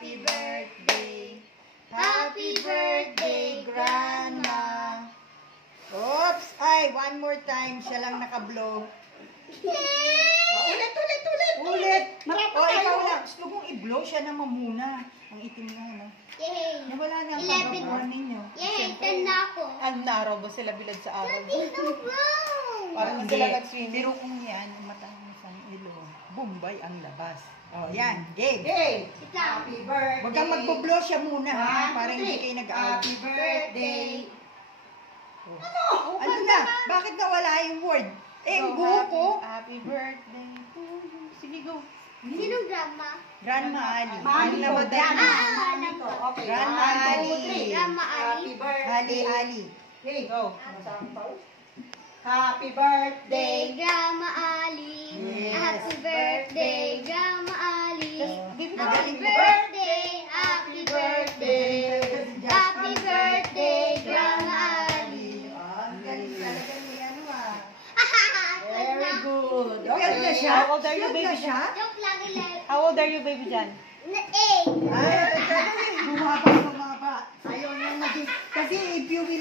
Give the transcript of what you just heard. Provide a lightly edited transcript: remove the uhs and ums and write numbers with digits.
Happy birthday. Happy birthday, Grandma. Oops! Ay, one more time. Siya lang nakablow. Ulit! Ulit! Ikaw lang. Gusto mong i-blow siya naman muna. Ang itim na, no? Yay! Nawala na ang pag-blow ninyo. Yay! 10 na ako. Ang naraw ba sila bilad sa araw? Parang sila nag-swimming. Pero kung yan, matamis ang ilong. Bombay ang labas. Oh, yan. Game. Happy birthday. Huwag kang magbo-blow siya muna, ha? Para hindi kayo nag-out. Happy birthday. Ano na? Bakit nawala yung word? Ang buko. Happy birthday to you. Sige, go. Sinong grandma? Grandma Ali. Ali Ang namatay na. Alam ko. Grandma Ali. Grandma Ali. Ali. Okay, go. Happy Birthday, Grandma Ali. Yes. Happy birthday, Grandma Ali. Baby, Happy birthday, happy birthday. Happy birthday, Grandma Ali. Ang galing talaga ni ano ah. Very Good. Ganda siya? How old are you, Ganda baby? siya? Joke lang ilan. How old are you, baby Jan? Na 8. Ay, bumaba. Ayaw niya maging. Kasi if you will